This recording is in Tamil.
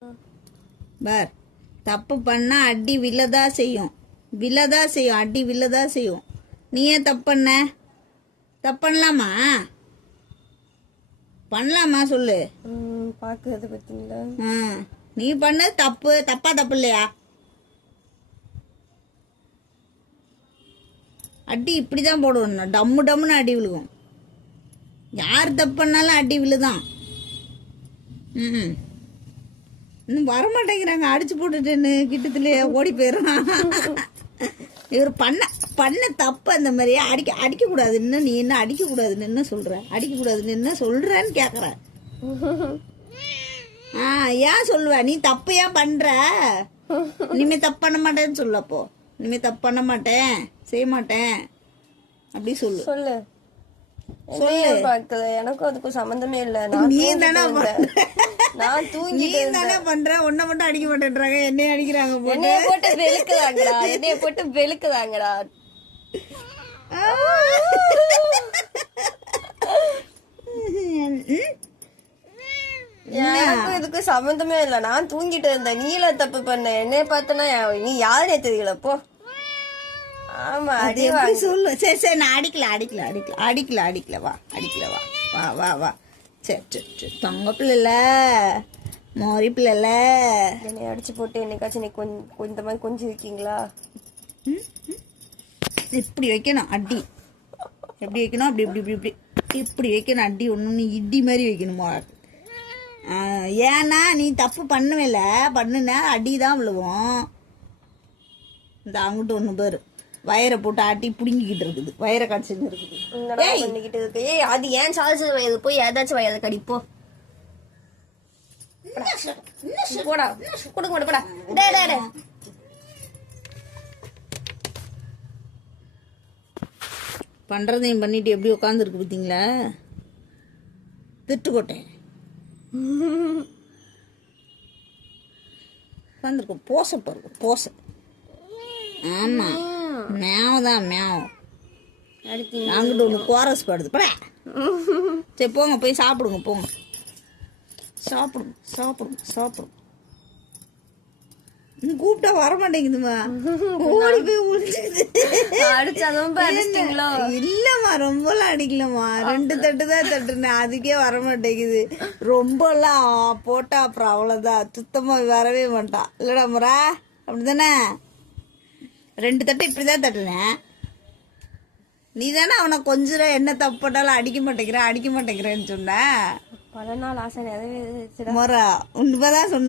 பார், தப்பு பண்ணா அடி விழதா செய்யும், விழதா செய்யும், அடி விழதா செய்யும். நீ ஏன் தப்பு பண்ண? தப்பு பண்ணலாமா? பண்ணலாமா சொல்லு. பாக்குறது பத்தீங்களா? நீ பண்ண தப்பு. தப்பா தப்பு இல்லையா? அடி இப்படிதான் போடுவோம், டம்மு டம்முன்னு அடி விழுகும். யார் தப்பு பண்ணாலும் அடி விழுதான். இன்னும் வரமாட்டேங்கிறாங்க, அடிச்சு போட்டுட்டுன்னு கிட்டத்துலயே ஓடி போயிடுறான். இவர் பண்ண தப்பு அந்த மாதிரி அடிக்க கூடாதுன்னு நீ என்ன அடிக்க கூடாதுன்னு என்ன சொல்ற? அடிக்க கூடாதுன்னு என்ன சொல்றன்னு கேக்குற. ஏன் சொல்லுவ? நீ தப்பு ஏன் பண்ற? இனிமே தப்பு பண்ண மாட்டேன்னு சொல்லு. அப்போ இனிமே தப்பு பண்ண மாட்டேன், செய்ய மாட்டேன் அப்படி சொல்லு. சொல்லு. எனக்கும் அதுக்கும் சம்பந்தமே இல்ல. நீ தானே நான் தூங்கிட்டு தானே பண்ற. உன்னை மட்டும் அடிக்க மாட்டேன்றாங்க, என்னைய அடிக்கிறாங்க. என்னைய போட்டு வெளுக்குதாங்கடா, என்னைய போட்டு வெளுக்குதாங்கடா. எனக்கும் இதுக்கு சம்பந்தமே இல்ல. நான் தூங்கிட்டு இருந்தேன், நீல தப்பு பண்ண. என்னைய பார்த்தனா நீ யாருனே தெரியல போ. ஆமா அடி சொல்லு. சரி சரி, நான் அடிக்கல வா, வா வா வா. சரி தங்க பிள்ளைல, மோரி பிள்ளைல என்னை அடிச்சு போட்டு என்னைக்காச்சும் நீ இந்த மாதிரி கொஞ்சம் இருக்கீங்களா? இப்படி வைக்கணும் அடி. எப்படி வைக்கணும்? அப்படி இப்படி இப்படி இப்படி இப்படி வைக்கணும் அடி. ஒன்று இடி மாதிரி வைக்கணுமா? ஏன்னா நீ தப்பு பண்ணுவில்ல, பண்ணுன அடி தான் விழுவோம். இந்த அங்கிட்டு ஒன்று பேர் வயரை போட்டு ஆட்டி பிடுங்கிக்கிட்டு இருக்குது, வயரை கடிச்சுட்டு இருக்குது. அது ஏன் சால்சு வயது போய் ஏதாச்சும் வயதை கடிப்போ. போடா கொடுக்க மாட்டே போடா. பண்றதையும் பண்ணிட்டு எப்படி உட்காந்துருக்கு பார்த்தீங்களா? திட்டுக்கோட்டேன் உட்காந்துருக்கும். போச பாருங்க, போச. ஆமா, மேவ் தான் மேவ். அங்கிட்டு ஒன்று கோரஸ் பாடுது பட. சரி போங்க, போய் சாப்பிடுங்க, போங்க சாப்பிடுங்க. கூப்பிட்டா வர மாட்டேங்குதுமா, ஓடி போய் ஒழிச்சுக்குது. இல்லம்மா, ரொம்பலாம் அடிக்கலம்மா, 2 தட்டு தான் தட்டுனேன், அதுக்கே வர மாட்டேங்குது. ரொம்பலாம் போட்டா அப்புறம் அவ்வளோதான், சுத்தமா வரவே மாட்டான். இல்லடா முறை அப்படிதானே? 2 தட்டு இப்படிதான் தட்டுனேன். நீ தானே அவனை கொஞ்சம் என்ன தப்பு பண்ணாலும் அடிக்க மாட்டேங்கிறேன்னு சொன்ன. பல நாள் ஆசை நிறைவேறுச்சு. முறை உண்மைதான் சொன்ன.